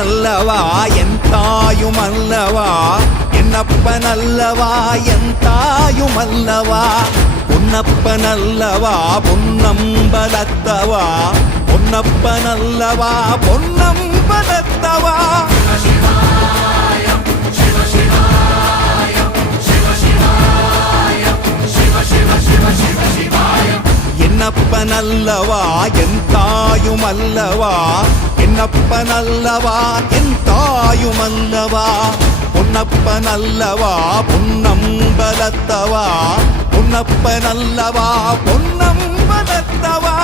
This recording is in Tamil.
பொன்னப்பனல்லவா என் தாயுமல்லவா என்னப்பனல்லவா என் தாயுமல்லவா பொன்னப்பனல்லவா பொன்னம்பலத்தவா பொன்னப்பனல்லவா பொன்னம்பலத்தவா என்னப்பனல்லவா என் தாயுமல்லவா என்னப்பனல்லவா என் தாயுமல்லவா பொன்னப்பனல்லவா பொன்னம்பலத்தவா பொன்னப்பனல்லவா பொன்னம்பலத்தவா